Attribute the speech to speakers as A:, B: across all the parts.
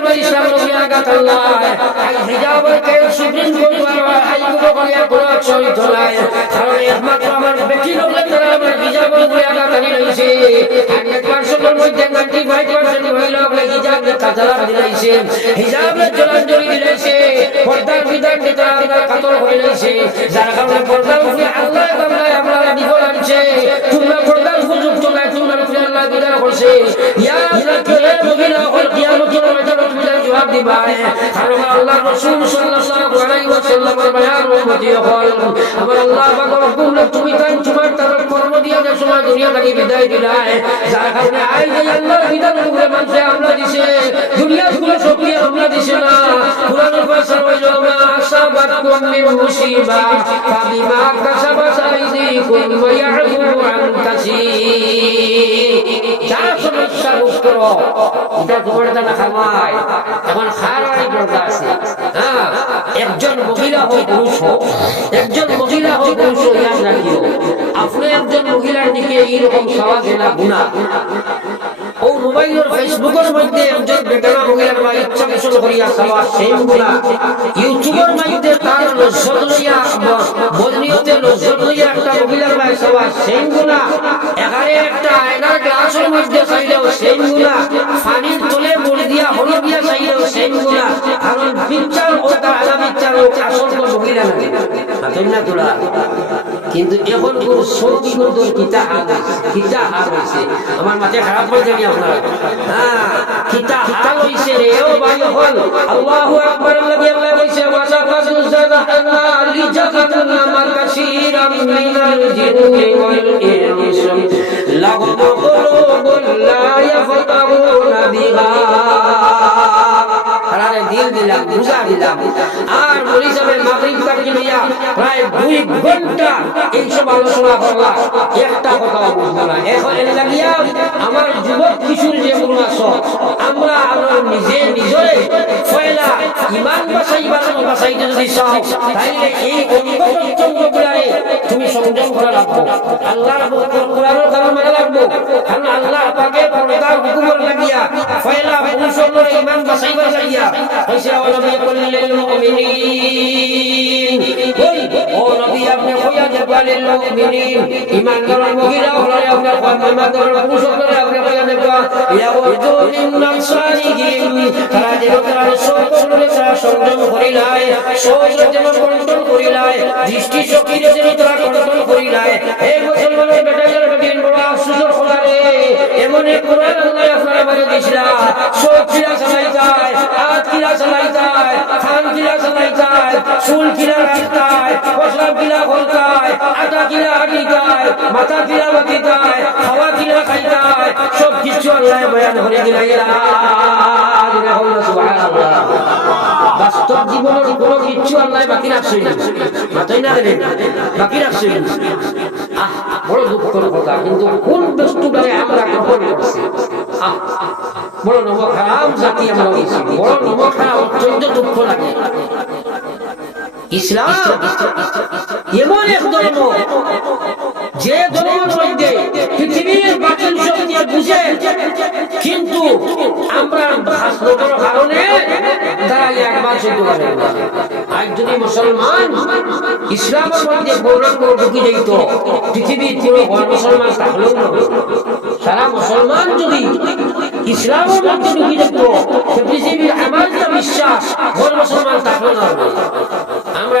A: নবী ইসলাম নবী আল্লাহ। আই হিজাব কে সুপ্রিম কোর্ট আই গুলো করে পুরো শহীদ হলাই কারণ একমাত্র আমার বেটি লোকের দ্বারা আমার হিজাব করে আগা তারি রইছে হান্ড্রেড পার্সেন্টের মধ্যে নাইনটি ফাইভ পার্সেন্ট মহিলা ওকে হিজাব কাজালা দিলাইছে হিজাবের জলাঞ্জলি দিলাইছে পর্দার বিধান দিতে আল্লাহ কাতর হয়ে রইছে যার কারণে পর্দার উপরে আল্লাহ বাংলায় আমরা বিপদ আনছে তোমরা পর্দার উপযুক্ত নাই তোমরা আল্লাহ বিধান করছে। ইয়া আল্লাহ কে মহিলা হল কিয়ামতের ময়দানে তুমি তার আর আল্লাহ রাসূল সাল্লাল্লাহু আলাইহি ওয়াসাল্লামের বয়ান উম্মতি হল আমার আল্লাহ পাক রব্বুল তুমি তাই তোমার তার কর্ম দিয়ে যে সময় দুনিয়া থেকে বিদায় দিলায়, যার কারণে আই যে আল্লাহর বিধান উপরে মানছে, আমরা দিছে। দুনিয়া গুলো সবকে আমরা দিছে না। কুরআন ফয়সালা হয়ে মিন মুসিবা ফাবিমা কাসাবাত আইদিকুম ওয়া ইয়াফু আন কাসীর যা সমস্যা মুখ করো এটা দ্বারা খামায় এখন খাওয়ারই দরকার আছে। একজন মহিলা হোক পুরুষ একজন মহিলা হোক পুরুষ হোক রাখিও। আপনি একজন মহিলার দিকে এইরকম খাওয়া গেলা গুণা ও মোবাইলের, ফেসবুকের মধ্যে একজন বেটানা বা ইচ্ছা পোষণ করিয়া খাওয়া সেই ইউটিউবের মধ্যে তার লজ্জত লইয়া বদনিয়তে লজ্জত লইয়া একটা মহিলার বা খাওয়া সেই এখানে একটা আয়নার গ্লাসের মধ্যে চাইলেও সেই পানির পিকচার ও তার আলা পিকচার ও আসল তো মহিলা লাগে তাই না তোরা। কিন্তু এখন কোন সত্যি সুন্দর কিতা হাত কিতা হাত হয়েছে আমার মাঝে খারাপ হয়ে জানি আপনার। হ্যাঁ কিতা হাত হয়েছে রে। ও ভাই হল আল্লাহু আকবার আল্লাহ আল্লাহ কইছে ওয়াসা কাসু জাদানা লিজাকাতুনা মাকাসিরাম মিনাল জিন্নি ওয়াল ইনস। লাহুম দিলাম বুঝা দিলাম। মাগরিব থেকে প্রায় দুই ঘণ্টা এইসব আলোচনা করলাম। একটা কথা বুঝব না। এখন এর লাগিয়া আমার যুবক কিশোর যে গুণ আছো, আমরা আমার নিজে নিজরে ফয়লা ইমান বাসাই বাসানো বাসাইতে যদি চাও, তাইলে এই অঙ্গ প্রত্যঙ্গগুলারে তুমি সংযম করা লাগবো আল্লাহর কোরআনের কারণ মানা লাগবো কারণ আল্লাহ পাকে পর্দার হুকুমের লাগিয়া ফয়লা পুরুষের ইমান বাসাই বাসাইয়া কইছে ও নবী কুল্লিল মুমিনিন। ও নবী আপনি কইয়া দেবা লিল মুমিনিন ঈমানদার মহিলা হলে আপনার কিরা চালাই যায়, চুল আল্লাহ বয়ান করে দিলাই বাস্তব জীবনের কোনো কিচ্ছু আল্লাহ বাকি রাখছে না। মাথায় না দেবেন? বাকি রাখছে আহ, বড় দুঃখের কথা, কিন্তু কোন বস্তুটারে আমরা গ্রহণ করছি? আহ বড় নব খারাপ জাতি আমরা হয়েছি বড় নব খারাপ অত্যন্ত দুঃখ লাগে। ইসলাম এমন এক ধর্ম, যে ধর্মের মধ্যে পৃথিবীর বাতিল শক্তি বুঝে, কিন্তু আমরা কারণে তারা একবার করে আজ যদি মুসলমান ইসলামের মধ্যে গৌরব ঢুকে যেত, পৃথিবীর ঘর মুসলমান না। সারা মুসলমান যদি ইসলামের মধ্যে ঢুকে যেত তো পৃথিবীর আমার যা বিশ্বাস ঘর মুসলমান থাকল না আমরা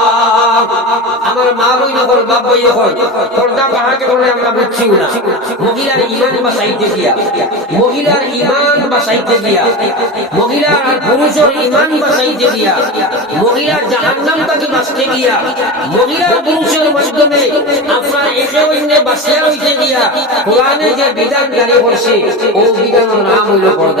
A: আমার মা বই নকল বাপ বই নকল পর্দা কাহাকে বলে আমরা বুঝছিও না। মহিলার ইমান বাঁচাইতে গিয়া। মহিলার ইমান বাঁচাইতে গিয়া। মহিলার পুরুষের ইমান বাঁচাইতে গিয়া। মহিলার জাহান্নাম তাকে বাঁচতে গিয়া। মহিলার পুরুষের মাধ্যমে আপনার একে বাঁচিয়া হইতে গিয়া। কোরআনে যে বিধান জারি করছে, ও বিধানের নাম হইল পর্দা।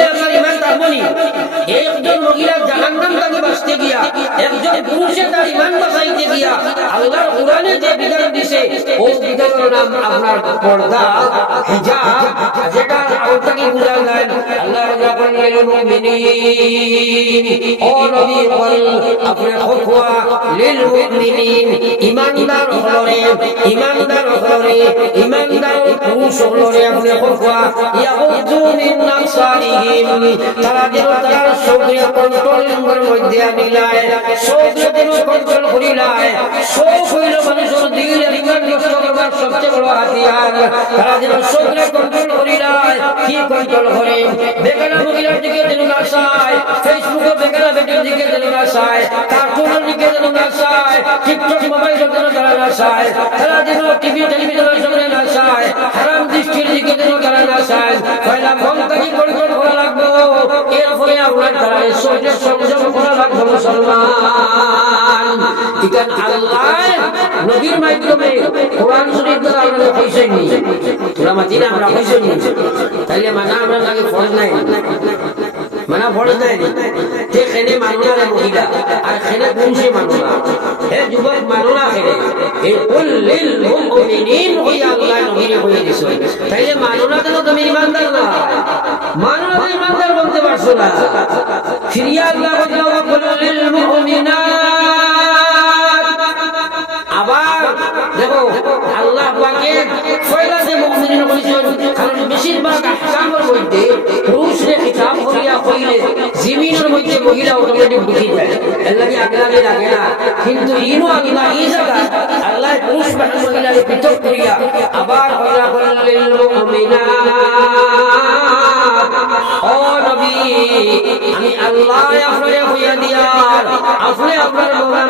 A: থাকবনি একজন মহিলা জাহান্নাম তাকে বাঁচতে গিয়া, একজন পুরুষে তার ইমান বাঁচাইতে গিয়া, আল্লাহর কোরআনে যে বিধান দিছে ও বিধানের নাম আপনার পর্দা, হিজাব। যেটা আওতাকে বুঝা যায় মুমিনিন। ও নবী বল আপনি খোয়া লিল ইমানদার হলরে ইমানদার হলরে, ইমানদার পুরুষ হলরে আপনি খোয়া ইয়াহুদু নাসারিহিম তারা যেন তার সৌদে কন্ট্রোলের মধ্যে আনিলায় সৌদে যেন কন্ট্রোল করিলায় সৌদ হইল মানুষের দিল ইমান নষ্ট করবার সবচেয়ে বড় হাতিয়ার। কি কন্ট্রোল করে বেকানা মহিলার দিকে দিকে যেন না চায় দিকে যেন না চায় টিকটক মোবাইলের যেন তারা না টিভি টেলিভিশনের সামনে না চায় দিকে যেন তারা না চায়। পয়লা মনটাকে কন্ট্রোল করা লাগবো এরপরে আপনার তারা শরীরের করা লাগবে মুসলমান। ইকান আল্লাহ নবীর মাধ্যমে কোরআন শরীফ দ্বারা আমরা পয়সা নি। তোরা মাতি আমরা পয়সা নি। তাইলে মানা আমরা লাগে ফরজ নাই। মানা ফরজ নাই। তে খেনে মানুনা রে মহিলা, আর খেনে পুরুষে মানুনা। হে যুবক, মানুনা খেনে। এই কুল লিল মুমিনিন হইয়া আল্লাহ নবীরে হয়ে দিছে। তাইলে মানুনা কেন তুমি ইমানদার না? মানুনা ইমানদার বলতে পারছ না। ফিরিয়া আল্লাহ বেশিরভাগ আহকামের মধ্যে পুরুষরে খিতাব করিয়া কইলে জমিনের মধ্যে মহিলা অটোমেটিক ঢুকে যায়। আল্লাহ কি আগলাগে লাগে না। কিন্তু ইনো আগলা এই জায়গা। আল্লাহ পুরুষ এবং মহিলাকে পৃথক করিয়া আবার ফয়লা করলেন মুমিনাত ও নবী, আমি আল্লাহ আপনারে হইয়া দিয়ার। আপনি আপনার মোবাইল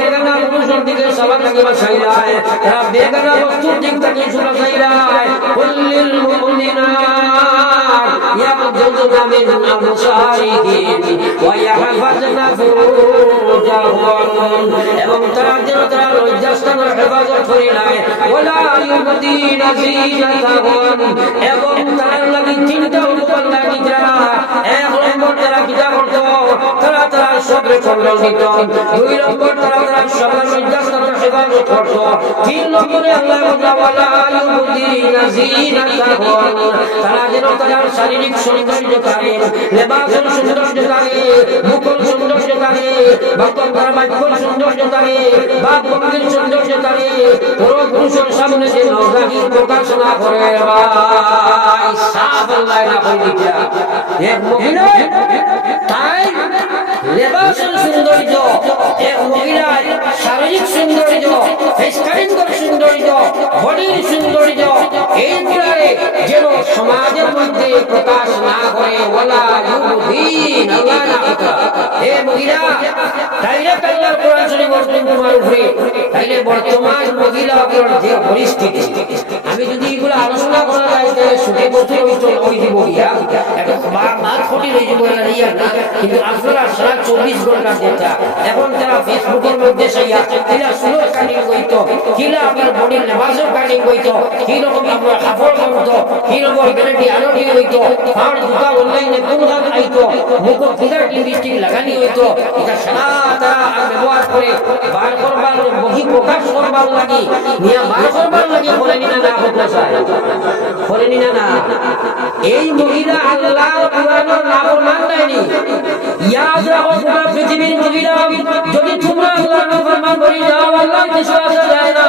A: বেগানা পুরুষের দিকে সবার লাগে বাসাইলাই তারা বেগানা বস্তুর দিক থেকে শুনে চাইলাই কুল্লিল মুমিনাত ইয়াবদুন মিন আবসারিহিম ওয়া ইয়াহফাজনা ফুরুজাহুম এবং তারা যেন তারা লজ্জাস্থানের হেফাজত করিলাই ওয়ালা ইউবদিনা জিনাতাহুম এবং তারা লাগি তিনটা অনুকূল লাগি যারা, এক নম্বর তারা কিতা করত তারা তারা সবরে কন্ট্রোল দিত দুই নম্বর তারা তারা সবার লজ্জাস্থানের হেফাজত করত তিন নম্বরে আল্লাহ বললা ওয়ালা ইউবদিনা জিনাতাহুম তারা যেন তারা শারীরিক সৌন্দর্য থাকে লেবাসের সৌন্দর্য থাকে মুখল সৌন্দর্য থাকে বাক্য তারা বাক্যর সৌন্দর্য থাকে বা ভঙ্গির সৌন্দর্য থাকে পর পুরুষের সামনে যে নজাহির প্রকাশ না করে ভাই সাফ আল্লাহ না দিতা এক মহিলা তাই লেবাসের সৌন্দর্য এক মহিলার শারীরিক সৌন্দর্য সৌন্দর্য বডির সৌন্দর্য এইগুলারে যেন সমাজের মধ্যে প্রকাশ না করে পরিস্থিতি, আমি যদি এগুলো আলোচনা করা যায়, তাহলে কিন্তু আপনারা সারা চব্বিশ ঘণ্টা দেখা এখন তারা ফেসবুকের মধ্যে সেই আছে কিলা কিলা আপনার বডির লেবাসও কাটিং কইতো কি আপনার কাপড় গ্যারান্টি আরও কি হইতো আর দুটা অনলাইনে কোন দাম আইতো মুখ ফিগার লিপস্টিক লাগানি হইতো, এটা সারা তারা আর ব্যবহার করে বার করবার বহি প্রকাশ করবার লাগি, নিয়া বার করবার লাগি, বলে নিনা না হতে চায় বলে জানি না না। এই মহিলা আল্লাহ কোরআনের নাফরমান নাইনি ইয়াদ রাখো তোমরা পৃথিবীর মহিলা যদি তোমরা আল্লাহর নাফরমান করে যাও আল্লাহ আসা যায় না।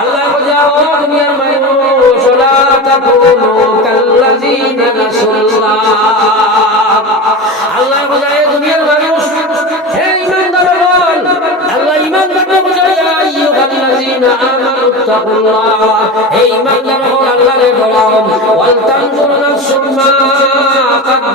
A: আল্লাহ বোঝাও দুনিয়ার মানুষ লা তাকুনু কাল্লাযিনা নাসুল্লাহ আল্লাহ বোঝায় দুনিয়ার মানুষ, হে ইমানদারগণ আল্লাহ ইমানদারকে বোঝায় আইয়ুহাল্লাযিনা আমানু তাকুল্লাহ হে ইমানদারগণ আল্লাহরে বলাও ওয়াল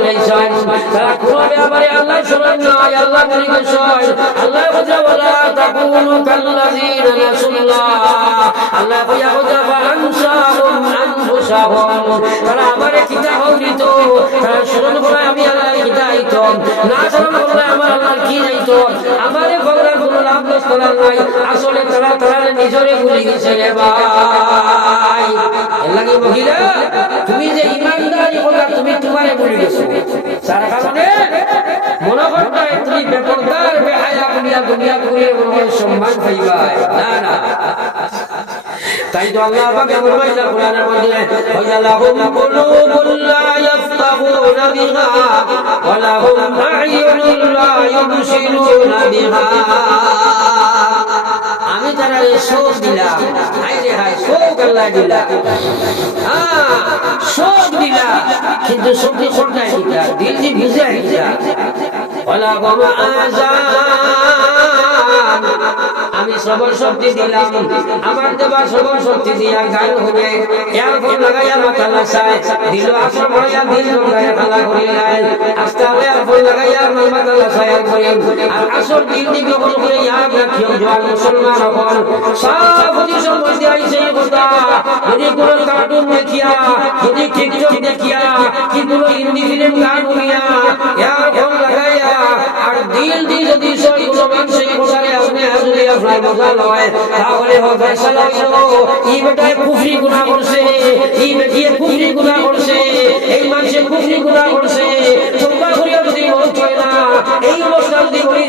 A: নাই করি ফানসাহুম আনফুসাহুম। তারা করলে আমার আল্লাহ নাই। আসলে তারা তারা নিজরে ভুলে গেছে রে ভাই। এর লাগে মহিলা হয় সম্মান পাইবা না না। তাই তো আল্লাহ পাকে ফরমাইলা কোরআনের মধ্যে ওয়া লাহুম কুলুবুন লা ইয়াফকাহুনা বিহা, ওয়া লাহুম আ'য়ুনুন লা ইউবসিরুনা বিহা। আমি তারা শোক দিলাম। হাই রে হাই শোক আল্লাহ দিলাম। হ্যাঁ শোক দিলাম। কিন্তু শোক দিয়ে শোকটাই দিলাম। দিল দিয়ে ভিজে দিলাম। গমা আজান শ্রবণ শক্তি দিলাম। আমার দেবা শ্রবণ শক্তি দিয়া গান হবে এর লাগাইয়া মাথা লাসায় দিল আসর ভরাইয়া দিল লাগাইয়া খালা করি লাই আস্তে আস্তে এর ফল লাগাইয়া আমার মাথা লাসায় করি আর আসর দিল দি গ্রহণ করে ইয়াদ রাখিও জোয়ান মুসলমান হল সব পজিশন মধ্যে আইছে এই কথা। যদি কোন কার্টুন দেখিয়া, যদি টিকটক দেখিয়া, কি কোন হিন্দি ফিল্ম গান শুনিয়া এর ফল দিল দি যদি সই কোন মানুষ এই কথারে আপনি হাজুরি আপনার মজা লয়, তাহলে হবে সালাইলো ই বেটায় কুফরি গুনাহ করছে এই অবস্থা যদি হয়ে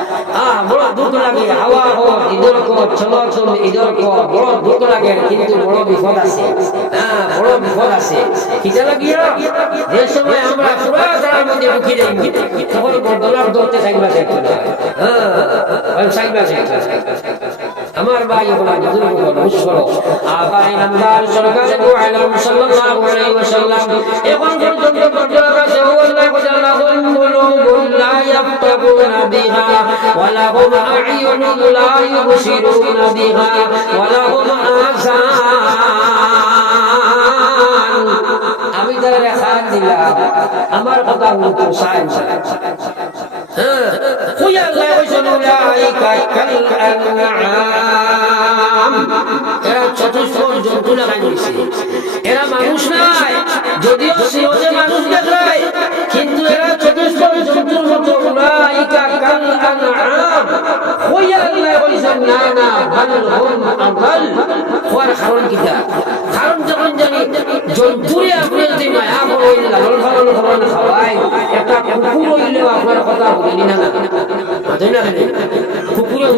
A: আহ বড় দুঃখ লাগে, হাওয়া হো ইধর কো চলো চলো ইধর কো বড় দুঃখ লাগে, কিন্তু বড় বিপদ আছে। হ্যাঁ বড় বিপদ আছে। কিতা লাগিয়া, যে সময় আমরা পুরা তার মধ্যে ঢুকি দেখতে হ্যাঁ সাইবা আমার ভাই আমার বুজুর্গ নমস্কার আবাই নামদার সরকারে দু আলম সাল্লাল্লাহু আলাইহি ওয়াসাল্লাম। এখন পর্যন্ত পর্যন্ত কাছে ওয়াল্লাহ কুজালাহুল কুলুবুল লা ইয়াফতাবুন বিহা ওয়ালাহুম আ'ইয়ুন লা ইউবসিরুন বিহা, ওয়া লাহুম আযান। আমি তারে খান দিলা আমার কথা হলো সাইন সাইন হ্যাঁ কুয়া আল্লাহ ওয়া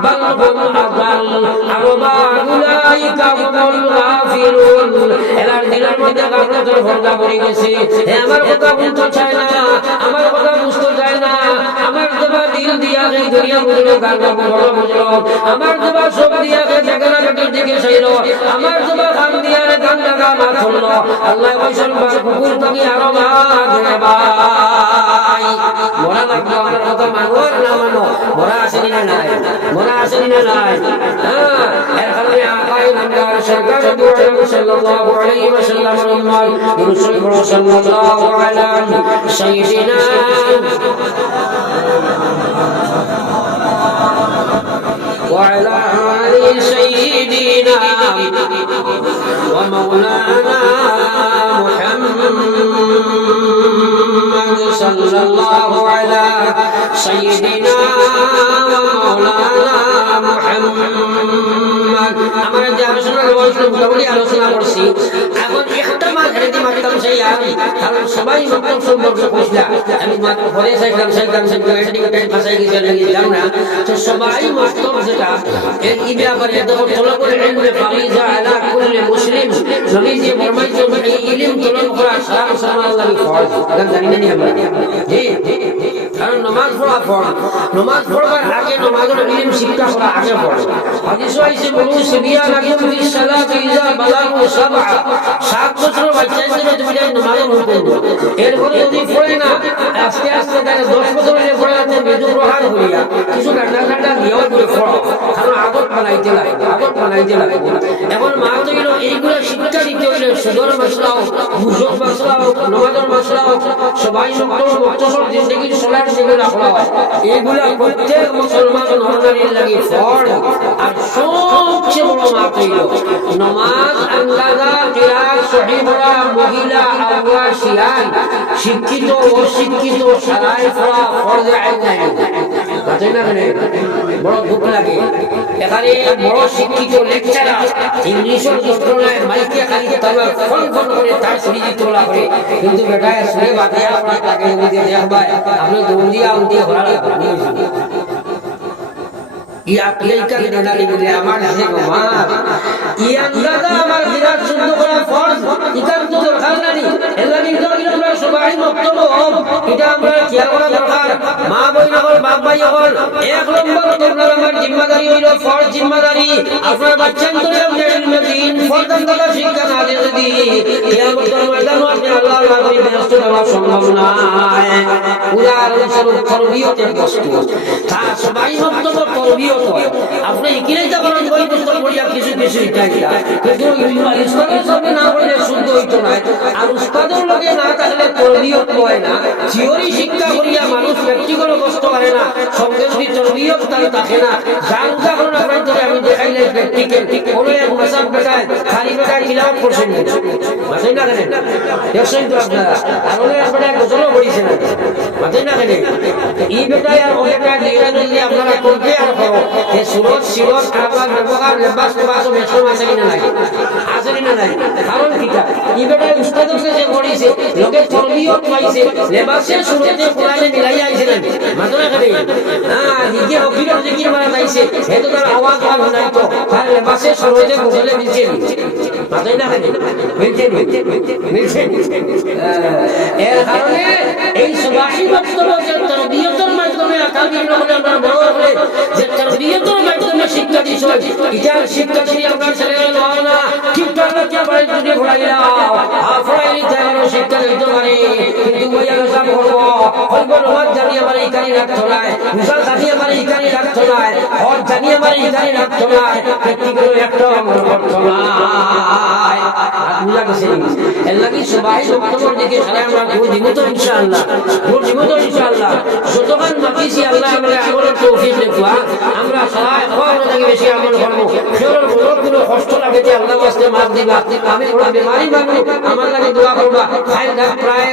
A: بل هم أضل أرباب أولئك هم الغافلون এলার দিলের মধ্যে গাফলতের পর্দা পড়ে গেছে হে আমার কথা বুঝতে চায় না আমার কথা বুঝতে চায় না আমার দেবা দিল দিয়া এই দুনিয়া বুঝলো গানটা বুঝলো বুঝলো আমার দেবা সব দিয়া জায়গা বেটির দিকে চাইলো আমার দেবা গান দিয়া গান লাগা মা শুনলো আল্লাহ কইছেন কুকুর তুমি আরো মা ভাই মরা লাগবে আমার কথা মানো আর না মানো মরা আসেনি না নাই মরা আসেনি না নাই হ্যাঁ এর কারণে আকাই নামদার সরকার দুআ সাল্লাল্লাহু আলাইহি ওয়াসাল্লাম রহমান রসুল সাল্লাল্লাহু আলাইহি সাইয়্যিদিনা وعلى آل سيدنا ومولانا محمد صلى الله على سيدنا ومولانا যে মোটামুটি আলোচনা করছি। এখন একটা মাস হেঁটে মারতাম সেই আমি কারণ সবাই মতলব সম্পর্ক কইছিলা আমি মাত্র ঘরে চাইতাম চাইতাম চাইতাম এটা দিকে টাইম ফাঁসাই গেছে লাগিলাম না। তো সবাই মতলব যেটা। এর ই ব্যাপারে দেখো তলবুল ইলমে ফারিজা আলা কুল্লি মুসলিম। নবী যে ফরমাইছে, এই ইলম তলব করা সারা মুসলমান লাগি ফরজ জানি না নি আমরা। জি। কারণ নমাজ পড়া ফরজ। নমাজ পড়বার আগে নমাজের নিয়ম শিক্ষা করা আগে পড়ে হাদিস আইছে সিবিয়া ইজা বালাগু সাত বছর বাচ্চাদের তুমি নমাজ পড়তে এরপরে যদি পড়ে না, আস্তে আস্তে তাকে দশ বছর প্রহার হইয়া কিছু কান্না কান্না দিয়েও করে পড়ো কারণ আগত বানাইতে লাগে আগত বানাইতে লাগে এখন মা তো গেল শিক্ষা দিতে হইলে সুদর মশলা হোক মুসল মশলা হোক, নমাজের মশলা হোক, সবাই মক্তসর জিন্দগির সোলার যেগুলো রাখা হয়। এইগুলা প্রত্যেক মুসলমান নরনারীর লাগে ফড় আর সবচেয়ে বড় মা তৈল নমাজ আন্দাজা কিরাত সহি মহিলা আউয়া শিয়াল, শিক্ষিত, অশিক্ষিত, সারাই পড়া ফরজে আইন নাই বুঝছেন না? বড় দুঃখ লাগে। এখানে বড় শিক্ষিত লেকচারার ইংলিশের যন্ত্রণায় মাইকে খালি তবে ফোন ফোন করে তার শুনি দিতে বলা করে। কিন্তু বেটায় শুনে বাদিয়া পড়া, তাকে নিজে দেখবায় আপনি দৌড় দিয়া উন্দিয়ে ভরা লাগবে ইয়া দিনালি বলে আমার যে মার ই আমার বিরাট শুদ্ধ করা ফরজ। ইকার তো দরকার নাই এলা কিন্তু আমরা সবাই বক্তব্য এটা আমরা খেয়াল করা দরকার। মা বই হল, বাপ ভাই হল, এক নম্বর তোমরা আমার জিম্মাদারি হইল ফরজ জিম্মাদারি। আপনার বাচ্চা তো আপনার দিন ফরদান কথা শিক্ষা না দিয়ে যদি কিয়ামতের ময়দানে আপনি আল্লাহ লাগি ব্যস্ত দেওয়া সম্ভব নয় উদাহরণস্বরূপ তরবিয়তের বস্তু। তা সবাই বক্তব্য তরবিয়ত আপনি এখানে যখন বই পুস্তক পড়িয়া কিছু কিছু ইত্যাদি কিন্তু উস্তাদের সঙ্গে না পড়লে শুদ্ধ হইতো না। আর উস্তাদের লগে না থাকলে তরবিয়ত হয় না। থিওরি শিক্ষা করিয়া মানুষ ব্যক্তিগত কষ্ট পারে না। সঙ্গে যদি তরবিয়ত তার থাকে না। যার উদাহরণ আপনার ধরে আমি দেখাইলে প্র্যাকটিক্যাল কোনো এক মাসাব বেটায়, খালি বেটায় খিলাফত করছেন? মাথায় না কেন? দেখছেন তো আপনারা? আর ওদের বেটায় গোসলও করেছেন। মাথায় না কেন? এই বেটায় আর ও বেটায় দিয়ে যদি আপনারা করবে আর করো এ সুরত সিরত আপনার ব্যবহার, লেবাস লেবাস মেশন আছে কিনা নাই? আছে কিনা নাই? কারণ কিটা এই বেটায় উস্তাদের যে করেছে, লোকে তরবিয়ত পাইছে লেবাসের সুরতে কোরআনে মিলাই আইছে না মাথায় না হ্যাঁ দিকে হকিরত জিকির মারা যাইছে হেতু তার আওয়াজ আর নাই তো তার লেবাসের সুরতে গোসলে মিলছে মাথায় না কেন মিলছে মিলছে এর কারণে এই সুবাসী বক্তব্য যে তরবিয়তের মাধ্যমে আকাবির নহলে আমরা বড় হলে যে তরবিয়তের মাধ্যমে শিক্ষা দিছ শিক্ষা দিয়ে আমরা না আফরাইলি তাহলে শিক্ষা দিতে পারে কিন্তু ওই আলোচনা করব। হইব ইকানি রাখতো নাই মুসাল জানিয়ে মারি ইকানি রাখতো নাই হজ জানিয়ে মারি ইকানি রাখতো নাই একটা আমার করতো নাই আর এর লাগি সবাই বক্তব্যের দিকে সবাই আমরা ঘুর দিব তো ইনশাআল্লাহ। ঘুর দিব তো ইনশাআল্লাহ। যতক্ষণ মাতিছি আল্লাহ আমরা আমলের তৌফিক দেখবা আমরা সবাই খবর থেকে বেশি আমল করব। কেবল বড় কোনো কষ্ট লাগে যে আল্লাহ বাস্তে মাফ দিবা। আমি বড় বেমারি মাগবো আমার লাগে দোয়া করবা। খাই না, প্রায়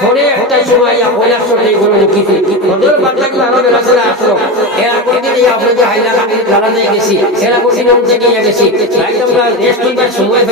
A: ফোনে একটা সময় ইয়া ফোনে আসতো করে লিখিছি ওদের বাচ্চা আরও বেড়াচেরা আসলো। এরা কোনদিন এই আপনাদের হাইলা আমি জানা গেছি। এরা কোনদিন আমি থেকে গেছি। একদম রেস্ট সময়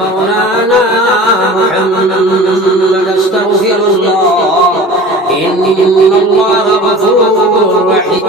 A: ومولانا محمد أستغفر الله. إن الله غفور رحيم.